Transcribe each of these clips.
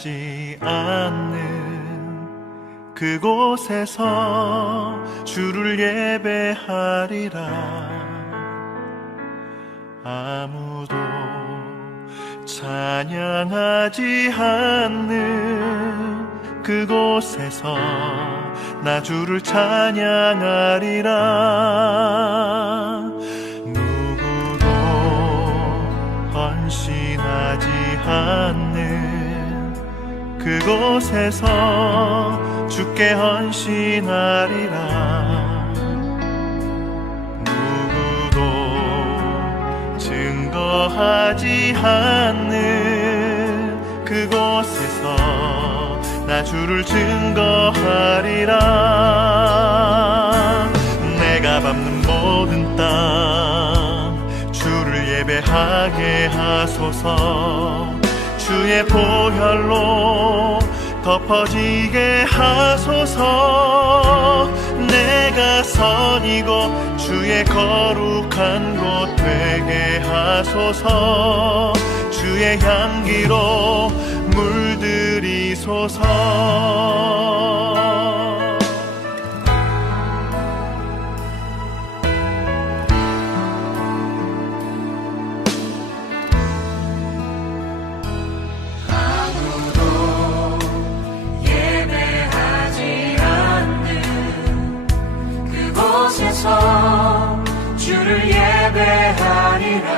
하지 않는 그곳에서 주를 예배하리라. 아무도 찬양하지 않는 그곳에서 나 주를 찬양하리라. 누구도 헌신하지 않는 그곳에서 주께 헌신하리라. 누구도 증거하지 않는 그곳에서 나 주를 증거하리라. 내가 밟는 모든 땅 주를 예배하게 하소서. 주의 보혈로 덮어지게 하소서. 내가 선이고 주의 거룩한 곳 되게 하소서. 주의 향기로 물들이소서. 주를 예배하리라.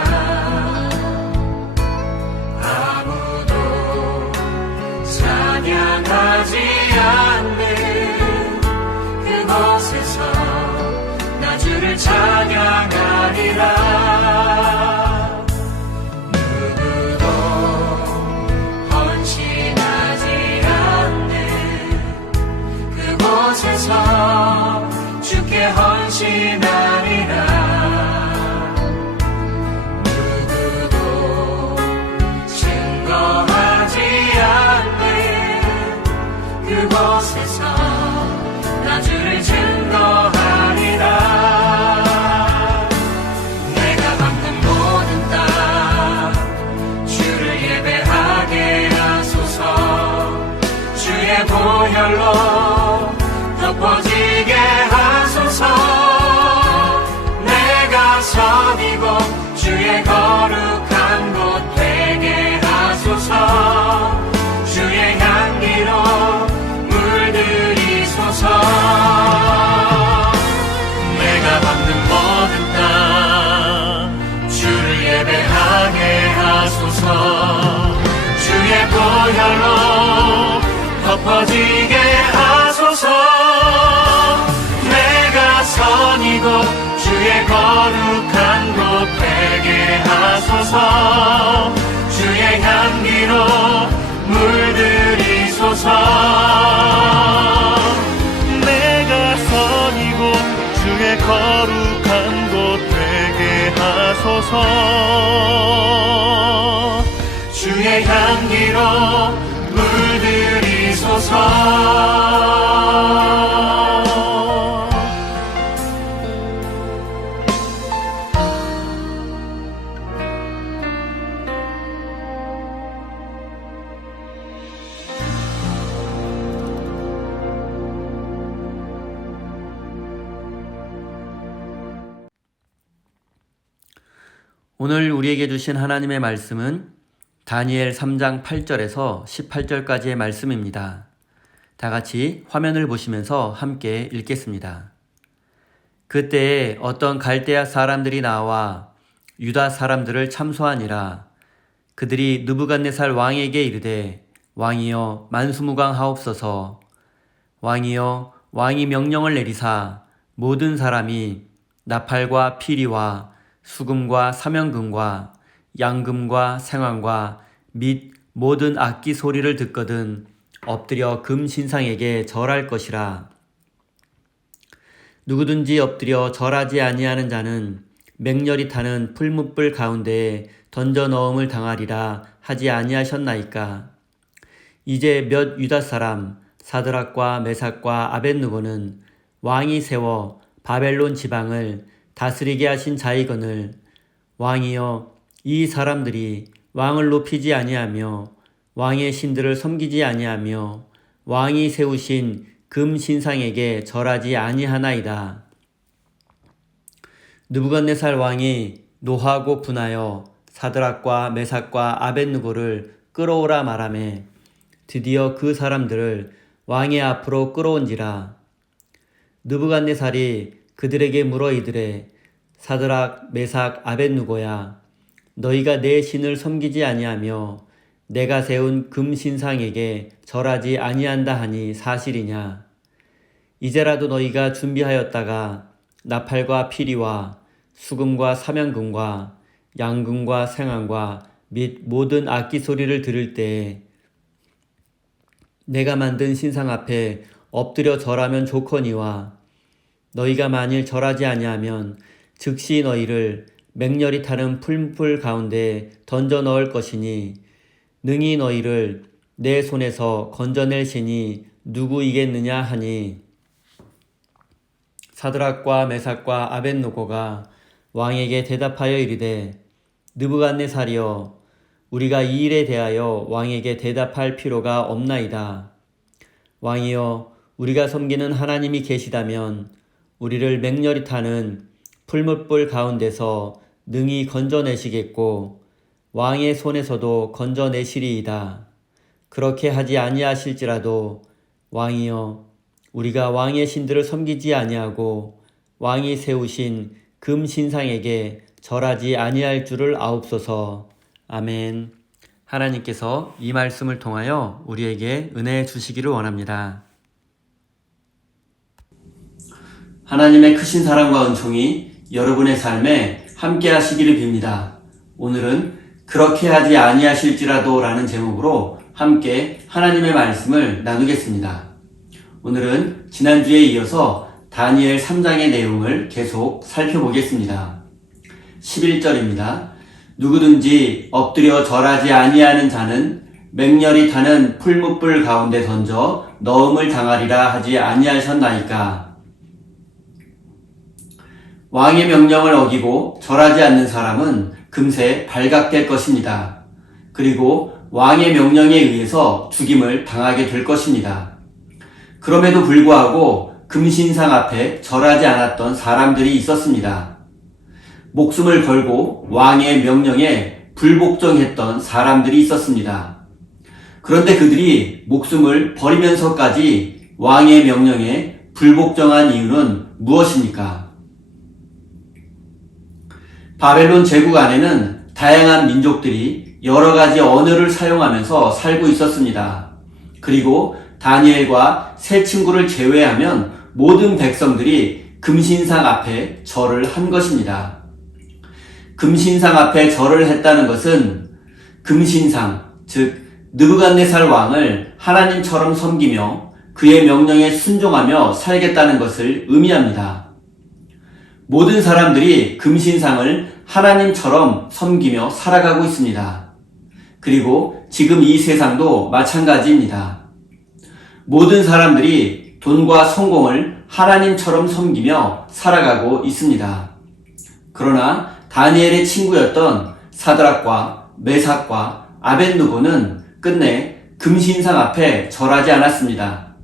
아무도 찬양하지 않는 그곳에서 나 주를 찬양하리라. 누구도 헌신하지 않는 그곳에서 주께 헌신하리라. 누구도 증거하지 않는 그곳에서 나 주를 증거하리라. 내가 밟는 모든 땅 주를 예배하게 하소서. 주의 보혈로 덮어지게 하소서. 내가 선이고 주의 거룩한 곳 되게 하소서. 주의 향기로 물들이소서. 내가 밟는 모든 땅 주를 예배하게 하소서. 주의 보혈로 덮어지게 하소서. 선이고 주의 거룩한 곳 되게 하소서. 주의 향기로 물들이소서. 내가 선이고 주의 거룩한 곳 되게 하소서. 주의 향기로 물들이소서. 오늘 우리에게 주신 하나님의 말씀은 다니엘 3장 8절에서 18절까지의 말씀입니다. 다 같이 화면을 보시면서 함께 읽겠습니다. 그때에 어떤 갈대아 사람들이 나와 유다 사람들을 참소하니라. 그들이 느부갓네살 왕에게 이르되 왕이여 만수무강하옵소서. 왕이여 왕이 명령을 내리사 모든 사람이 나팔과 피리와 수금과 사명금과 양금과 생황과 및 모든 악기 소리를 듣거든 엎드려 금 신상에게 절할 것이라. 누구든지 엎드려 절하지 아니하는 자는 맹렬히 타는 풀무불 가운데에 던져 넣음을 당하리라 하지 아니하셨나이까. 이제 몇 유다 사람 사드락과 메삭과 아벳느고는 왕이 세워 바벨론 지방을 다스리게 하신 자이거늘 왕이여 이 사람들이 왕을 높이지 아니하며 왕의 신들을 섬기지 아니하며 왕이 세우신 금 신상에게 절하지 아니하나이다. 느부갓네살 왕이 노하고 분하여 사드락과 메삭과 아벳느고를 끌어오라 말하매 드디어 그 사람들을 왕의 앞으로 끌어온지라. 느부갓네살이 그들에게 물어 이르되 사드락 메삭 아벳느고야 너희가 내 신을 섬기지 아니하며 내가 세운 금 신상에게 절하지 아니한다 하니 사실이냐? 이제라도 너희가 준비하였다가 나팔과 피리와 수금과 삼양금과 양금과 생황과 및 모든 악기 소리를 들을 때에 내가 만든 신상 앞에 엎드려 절하면 좋거니와 너희가 만일 절하지 아니하면 즉시 너희를 맹렬히 타는 풀무불 가운데 던져 넣을 것이니 능히 너희를 내 손에서 건져낼 신이 누구이겠느냐 하니 사드락과 메삭과 아벳느고가 왕에게 대답하여 이르되 느부갓네살이여 우리가 이 일에 대하여 왕에게 대답할 필요가 없나이다. 왕이여 우리가 섬기는 하나님이 계시다면 우리를 맹렬히 타는 풀무불 가운데서 능히 건져내시겠고 왕의 손에서도 건져내시리이다. 그렇게 하지 아니하실지라도 왕이여 우리가 왕의 신들을 섬기지 아니하고 왕이 세우신 금 신상에게 절하지 아니할 줄을 아옵소서. 아멘. 하나님께서 이 말씀을 통하여 우리에게 은혜 주시기를 원합니다. 하나님의 크신 사랑과 은총이 여러분의 삶에 함께 하시기를 빕니다. 오늘은 그렇게 하지 아니하실지라도 라는 제목으로 함께 하나님의 말씀을 나누겠습니다. 오늘은 지난주에 이어서 다니엘 3장의 내용을 계속 살펴보겠습니다. 11절입니다. 누구든지 엎드려 절하지 아니하는 자는 맹렬히 타는 풀무불 가운데 던져 넣음을 당하리라 하지 아니하셨나이까. 왕의 명령을 어기고 절하지 않는 사람은 금세 발각될 것입니다. 그리고 왕의 명령에 의해서 죽임을 당하게 될 것입니다. 그럼에도 불구하고 금신상 앞에 절하지 않았던 사람들이 있었습니다. 목숨을 걸고 왕의 명령에 불복종했던 사람들이 있었습니다. 그런데 그들이 목숨을 버리면서까지 왕의 명령에 불복종한 이유는 무엇입니까? 바벨론 제국 안에는 다양한 민족들이 여러 가지 언어를 사용하면서 살고 있었습니다. 그리고 다니엘과 세 친구를 제외하면 모든 백성들이 금신상 앞에 절을 한 것입니다. 금신상 앞에 절을 했다는 것은 금신상, 즉 느부갓네살 왕을 하나님처럼 섬기며 그의 명령에 순종하며 살겠다는 것을 의미합니다. 모든 사람들이 금신상을 하나님처럼 섬기며 살아가고 있습니다. 그리고 지금 이 세상도 마찬가지입니다. 모든 사람들이 돈과 성공을 하나님처럼 섬기며 살아가고 있습니다. 그러나 다니엘의 친구였던 사드락과 메삭과 아벳느고는 끝내 금신상 앞에 절하지 않았습니다.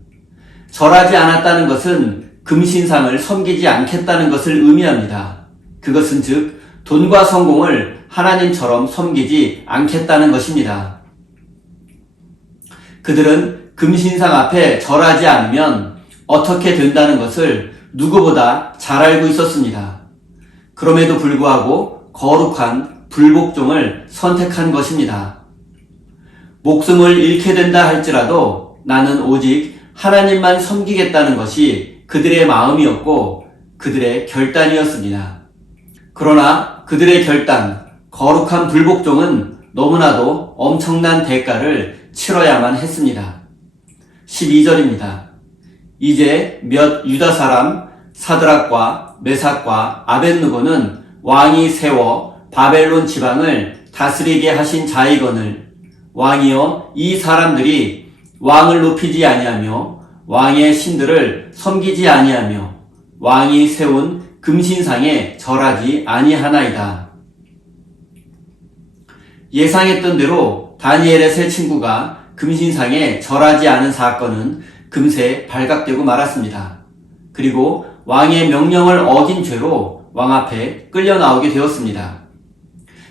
절하지 않았다는 것은 금신상을 섬기지 않겠다는 것을 의미합니다. 그것은 즉 돈과 성공을 하나님처럼 섬기지 않겠다는 것입니다. 그들은 금신상 앞에 절하지 않으면 어떻게 된다는 것을 누구보다 잘 알고 있었습니다. 그럼에도 불구하고 거룩한 불복종을 선택한 것입니다. 목숨을 잃게 된다 할지라도 나는 오직 하나님만 섬기겠다는 것이 그들의 마음이었고 그들의 결단이었습니다. 그러나 그들의 결단, 거룩한 불복종은 너무나도 엄청난 대가를 치러야만 했습니다. 12절입니다. 이제 몇 유다 사람 사드락과 메삭과 아벳느고는 왕이 세워 바벨론 지방을 다스리게 하신 자이거늘 왕이여 이 사람들이 왕을 높이지 아니하며 왕의 신들을 섬기지 아니하며 왕이 세운 금신상에 절하지 아니하나이다. 예상했던 대로 다니엘의 세 친구가 금신상에 절하지 않은 사건은 금세 발각되고 말았습니다. 그리고 왕의 명령을 어긴 죄로 왕 앞에 끌려 나오게 되었습니다.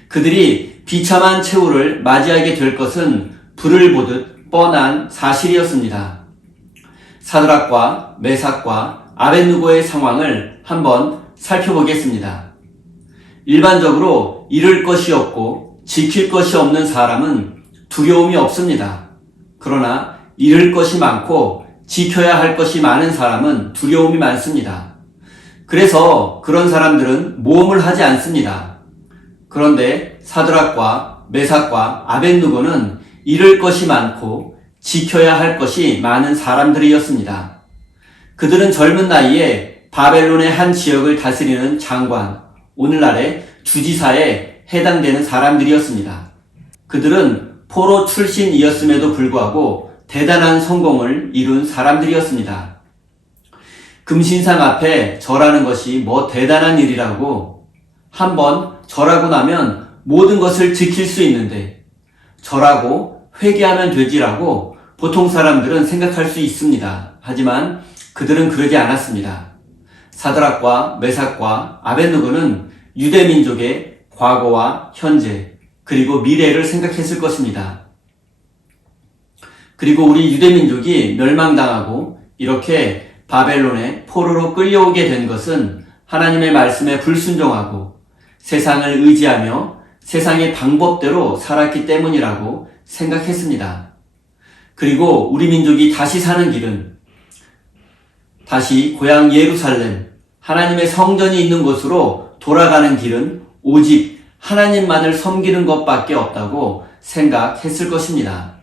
그들이 비참한 최후를 맞이하게 될 것은 불을 보듯 뻔한 사실이었습니다. 사드락과 메삭과 아벳느고의 상황을 한번 살펴보겠습니다. 일반적으로 잃을 것이 없고 지킬 것이 없는 사람은 두려움이 없습니다. 그러나 잃을 것이 많고 지켜야 할 것이 많은 사람은 두려움이 많습니다. 그래서 그런 사람들은 모험을 하지 않습니다. 그런데 사드락과 메삭과 아벳느고는 잃을 것이 많고 지켜야 할 것이 많은 사람들이었습니다. 그들은 젊은 나이에 바벨론의 한 지역을 다스리는 장관, 오늘날의 주지사에 해당되는 사람들이었습니다. 그들은 포로 출신이었음에도 불구하고 대단한 성공을 이룬 사람들이었습니다. 금신상 앞에 절하는 것이 뭐 대단한 일이라고, 한번 절하고 나면 모든 것을 지킬 수 있는데 절하고 회개하면 되지라고 보통 사람들은 생각할 수 있습니다. 하지만 그들은 그러지 않았습니다. 사드락과 메삭과 아벳느고는 유대 민족의 과거와 현재 그리고 미래를 생각했을 것입니다. 그리고 우리 유대 민족이 멸망당하고 이렇게 바벨론의 포로로 끌려오게 된 것은 하나님의 말씀에 불순종하고 세상을 의지하며 세상의 방법대로 살았기 때문이라고 생각했습니다. 그리고 우리 민족이 다시 사는 길은 다시 고향 예루살렘, 하나님의 성전이 있는 곳으로 돌아가는 길은 오직 하나님만을 섬기는 것밖에 없다고 생각했을 것입니다.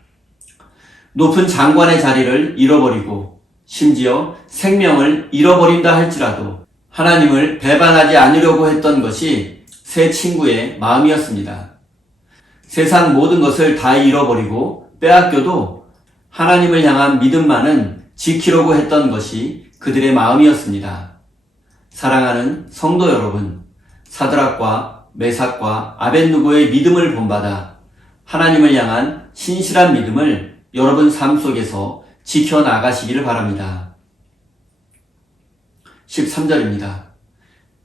높은 장관의 자리를 잃어버리고 심지어 생명을 잃어버린다 할지라도 하나님을 배반하지 않으려고 했던 것이 세 친구의 마음이었습니다. 세상 모든 것을 다 잃어버리고 빼앗겨도 하나님을 향한 믿음만은 지키려고 했던 것이 그들의 마음이었습니다. 사랑하는 성도 여러분, 사드락과 메삭과 아벳느고의 믿음을 본받아 하나님을 향한 신실한 믿음을 여러분 삶 속에서 지켜나가시기를 바랍니다. 13절입니다.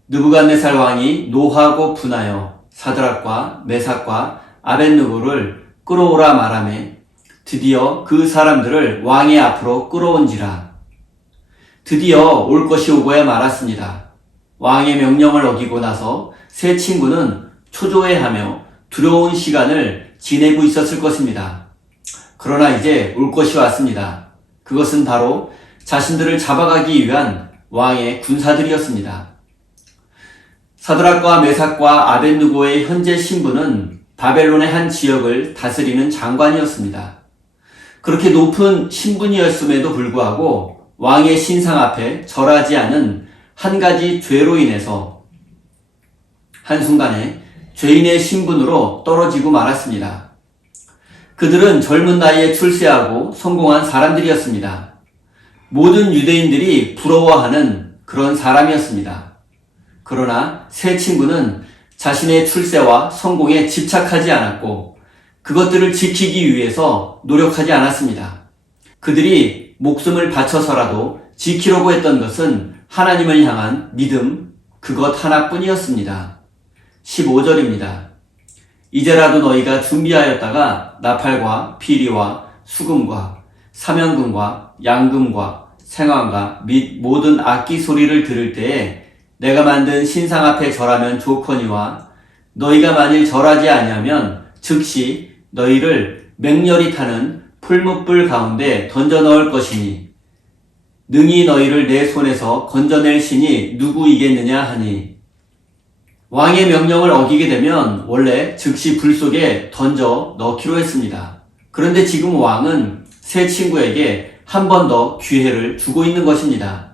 느부갓네살 왕이 노하고 분하여 사드락과 메삭과 아벳느고를 끌어오라 말하매 드디어 그 사람들을 왕의 앞으로 끌어온지라. 드디어 올 것이 오고야 말았습니다. 왕의 명령을 어기고 나서 세 친구는 초조해하며 두려운 시간을 지내고 있었을 것입니다. 그러나 이제 올 것이 왔습니다. 그것은 바로 자신들을 잡아가기 위한 왕의 군사들이었습니다. 사드락과 메삭과 아벳느고의 현재 신분은 바벨론의 한 지역을 다스리는 장관이었습니다. 그렇게 높은 신분이었음에도 불구하고 왕의 신상 앞에 절하지 않은 한 가지 죄로 인해서 한순간에 죄인의 신분으로 떨어지고 말았습니다. 그들은 젊은 나이에 출세하고 성공한 사람들이었습니다. 모든 유대인들이 부러워하는 그런 사람이었습니다. 그러나 세 친구는 자신의 출세와 성공에 집착하지 않았고 그것들을 지키기 위해서 노력하지 않았습니다. 그들이 목숨을 바쳐서라도 지키려고 했던 것은 하나님을 향한 믿음, 그것 하나뿐이었습니다. 15절입니다. 이제라도 너희가 준비하였다가 나팔과 피리와 수금과 사면금과 양금과 생황과 및 모든 악기 소리를 들을 때에 내가 만든 신상 앞에 절하면 좋거니와 너희가 만일 절하지 아니하면 즉시 너희를 맹렬히 타는 풀무불 가운데 던져 넣을 것이니 능히 너희를 내 손에서 건져낼 신이 누구이겠느냐 하니. 왕의 명령을 어기게 되면 원래 즉시 불 속에 던져 넣기로 했습니다. 그런데 지금 왕은 세 친구에게 한 번 더 기회를 주고 있는 것입니다.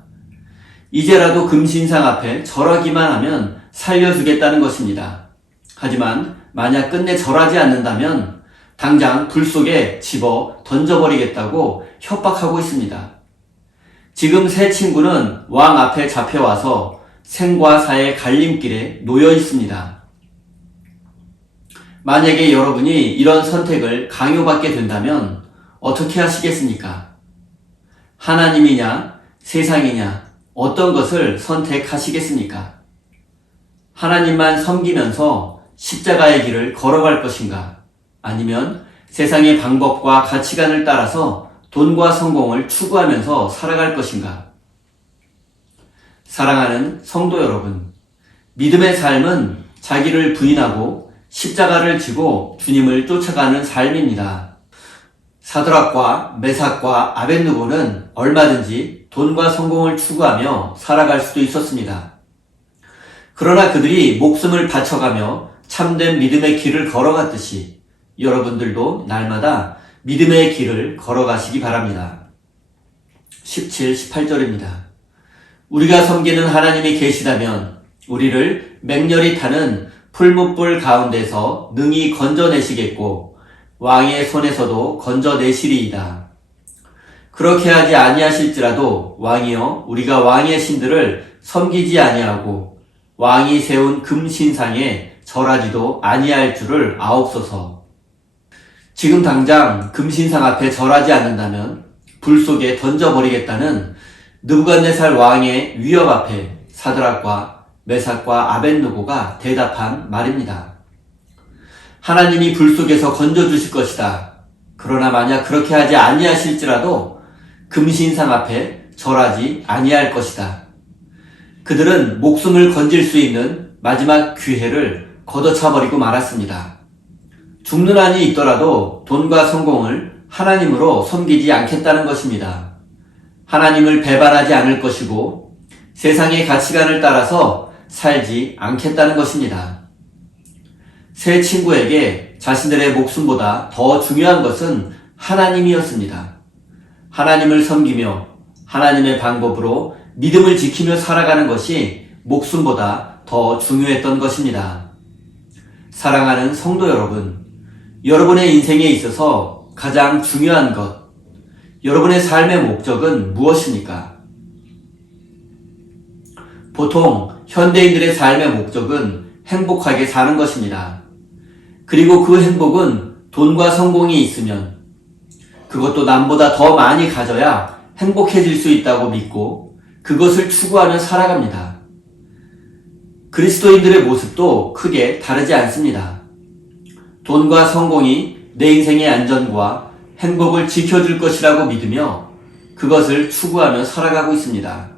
이제라도 금신상 앞에 절하기만 하면 살려주겠다는 것입니다. 하지만 만약 끝내 절하지 않는다면 당장 불 속에 집어 던져버리겠다고 협박하고 있습니다. 지금 세 친구는 왕 앞에 잡혀와서 생과 사의 갈림길에 놓여 있습니다. 만약에 여러분이 이런 선택을 강요받게 된다면 어떻게 하시겠습니까? 하나님이냐, 세상이냐, 어떤 것을 선택하시겠습니까? 하나님만 섬기면서 십자가의 길을 걸어갈 것인가? 아니면 세상의 방법과 가치관을 따라서 돈과 성공을 추구하면서 살아갈 것인가? 사랑하는 성도 여러분, 믿음의 삶은 자기를 부인하고 십자가를 지고 주님을 쫓아가는 삶입니다. 사드락과 메삭과 아벳느고는 얼마든지 돈과 성공을 추구하며 살아갈 수도 있었습니다. 그러나 그들이 목숨을 바쳐가며 참된 믿음의 길을 걸어갔듯이 여러분들도 날마다 믿음의 길을 걸어가시기 바랍니다. 17, 18절입니다. 우리가 섬기는 하나님이 계시다면 우리를 맹렬히 타는 풀무불 가운데서 능히 건져내시겠고 왕의 손에서도 건져내시리이다. 그렇게 하지 아니하실지라도 왕이여 우리가 왕의 신들을 섬기지 아니하고 왕이 세운 금신상에 절하지도 아니할 줄을 아옵소서. 지금 당장 금신상 앞에 절하지 않는다면 불 속에 던져버리겠다는 느부갓네살 왕의 위협 앞에 사드락과 메삭과 아벳느고가 대답한 말입니다. 하나님이 불 속에서 건져주실 것이다. 그러나 만약 그렇게 하지 아니하실지라도 금신상 앞에 절하지 아니할 것이다. 그들은 목숨을 건질 수 있는 마지막 기회를 걷어차버리고 말았습니다. 죽는 한이 있더라도 돈과 성공을 하나님으로 섬기지 않겠다는 것입니다. 하나님을 배반하지 않을 것이고 세상의 가치관을 따라서 살지 않겠다는 것입니다. 세 친구에게 자신들의 목숨보다 더 중요한 것은 하나님이었습니다. 하나님을 섬기며 하나님의 방법으로 믿음을 지키며 살아가는 것이 목숨보다 더 중요했던 것입니다. 사랑하는 성도 여러분, 여러분의 인생에 있어서 가장 중요한 것, 여러분의 삶의 목적은 무엇입니까? 보통 현대인들의 삶의 목적은 행복하게 사는 것입니다. 그리고 그 행복은 돈과 성공이 있으면 그것도 남보다 더 많이 가져야 행복해질 수 있다고 믿고 그것을 추구하며 살아갑니다. 그리스도인들의 모습도 크게 다르지 않습니다. 돈과 성공이 내 인생의 안전과 행복을 지켜줄 것이라고 믿으며 그것을 추구하며 살아가고 있습니다.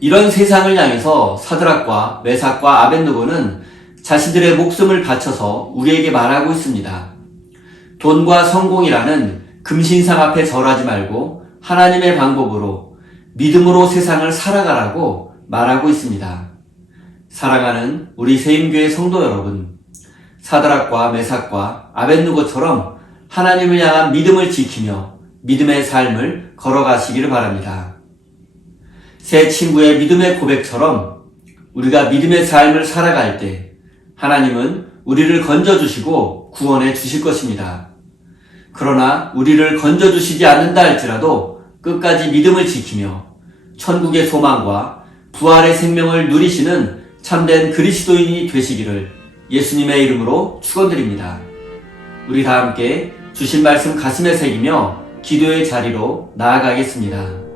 이런 세상을 향해서 사드락과 메삭과 아벳느고는 자신들의 목숨을 바쳐서 우리에게 말하고 있습니다. 돈과 성공이라는 금신상 앞에 절하지 말고 하나님의 방법으로 믿음으로 세상을 살아가라고 말하고 있습니다. 사랑하는 우리 세임교회 성도 여러분, 사드락과 메삭과 아벳느고처럼 하나님을 향한 믿음을 지키며 믿음의 삶을 걸어가시기를 바랍니다. 세 친구의 믿음의 고백처럼 우리가 믿음의 삶을 살아갈 때 하나님은 우리를 건져주시고 구원해 주실 것입니다. 그러나 우리를 건져주시지 않는다 할지라도 끝까지 믿음을 지키며 천국의 소망과 부활의 생명을 누리시는 참된 그리스도인이 되시기를 예수님의 이름으로 축원드립니다. 우리 다 함께 주신 말씀 가슴에 새기며 기도의 자리로 나아가겠습니다.